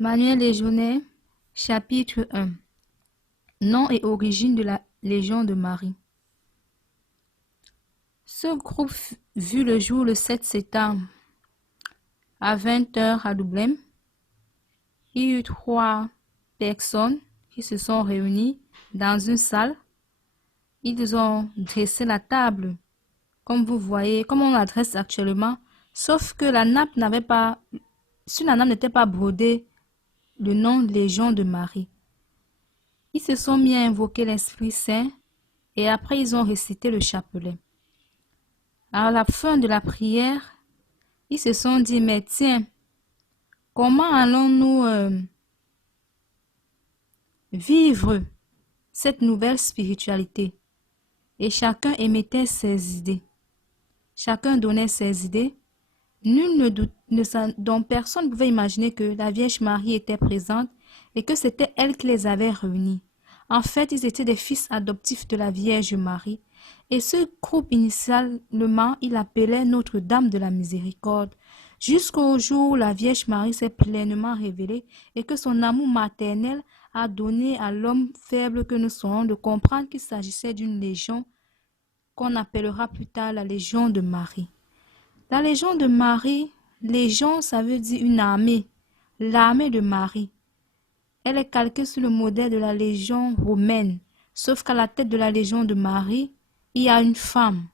Manuel légionnaire, chapitre 1. Nom et origine de la Légion de Marie. Ce groupe vit le jour le 7 septembre à 20 h à Dublin. Il y eut 3 personnes qui se sont réunies dans une salle. Ils ont dressé la table, comme vous voyez, comme on la dresse actuellement, sauf que la nappe n'avait pas, sur la nappe n'était pas brodé le nom Légion de Marie. Ils se sont mis à invoquer l'Esprit Saint et après ils ont récité le chapelet. À la fin de la prière, ils se sont dit, mais tiens, comment allons-nous vivre cette nouvelle spiritualité? Et chacun émettait ses idées. Chacun donnait ses idées. Nul ne doute, dont personne ne pouvait imaginer que la Vierge Marie était présente et que c'était elle qui les avait réunis. En fait, ils étaient des fils adoptifs de la Vierge Marie. Et ce groupe, initialement, il appelait Notre-Dame de la Miséricorde, jusqu'au jour où la Vierge Marie s'est pleinement révélée et que son amour maternel a donné à l'homme faible que nous sommes de comprendre qu'il s'agissait d'une légion qu'on appellera plus tard la Légion de Marie. La Légion de Marie, légion, ça veut dire une armée, l'armée de Marie. Elle est calquée sur le modèle de la Légion romaine, sauf qu'à la tête de la Légion de Marie, il y a une femme.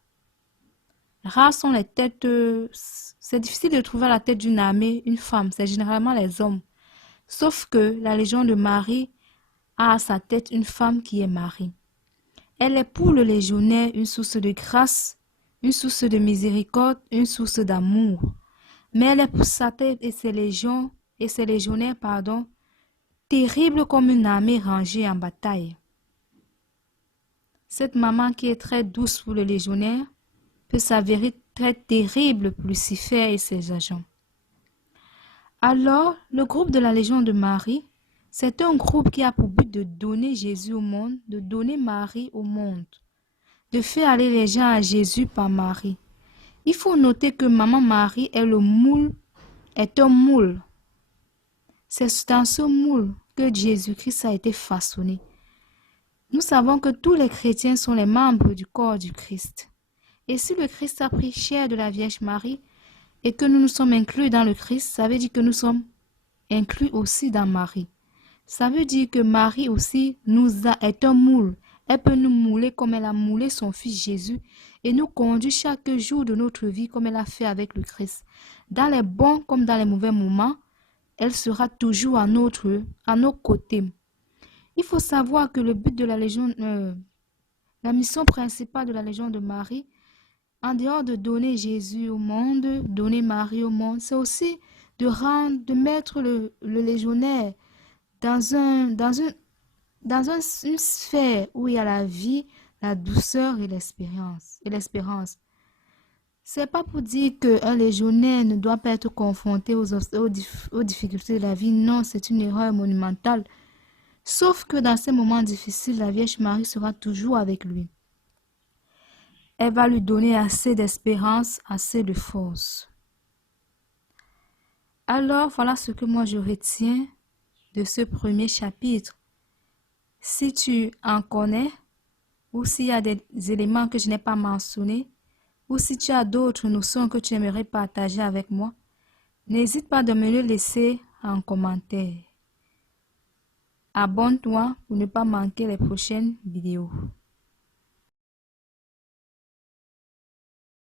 Rares sont les têtes, c'est difficile de trouver à la tête d'une armée une femme, c'est généralement les hommes. Sauf que la Légion de Marie a à sa tête une femme qui est Marie. Elle est pour le légionnaire une source de grâce, une source de miséricorde, une source d'amour. Mais elle est pour sa tête et ses légions, et ses légionnaires, terrible comme une armée rangée en bataille. Cette maman qui est très douce pour le légionnaire peut s'avérer très terrible pour Lucifer et ses agents. Alors, le groupe de la Légion de Marie, c'est un groupe qui a pour but de donner Jésus au monde, de donner Marie au monde, de faire aller les gens à Jésus par Marie. Il faut noter que Maman Marie est un moule. C'est dans ce moule que Jésus-Christ a été façonné. Nous savons que tous les chrétiens sont les membres du corps du Christ. Et si le Christ a pris chair de la Vierge Marie et que nous nous sommes inclus dans le Christ, ça veut dire que nous sommes inclus aussi dans Marie. Ça veut dire que Marie aussi est un moule. Elle peut nous mouler comme elle a moulé son fils Jésus et nous conduire chaque jour de notre vie comme elle a fait avec le Christ. Dans les bons comme dans les mauvais moments, elle sera toujours à nos côtés. Il faut savoir que le but de la Légion, la mission principale de la Légion de Marie, en dehors de donner Jésus au monde, donner Marie au monde, c'est aussi de mettre le légionnaire dans une sphère où il y a la vie, la douceur et l'espérance. C'est pas pour dire qu'un légionnaire ne doit pas être confronté aux difficultés de la vie. Non, c'est une erreur monumentale. Sauf que dans ces moments difficiles, la Vierge Marie sera toujours avec lui. Elle va lui donner assez d'espérance, assez de force. Alors, voilà ce que moi je retiens de ce premier chapitre. Si tu en connais, ou s'il y a des éléments que je n'ai pas mentionnés, ou si tu as d'autres notions que tu aimerais partager avec moi, n'hésite pas de me le laisser en commentaire. Abonne-toi pour ne pas manquer les prochaines vidéos.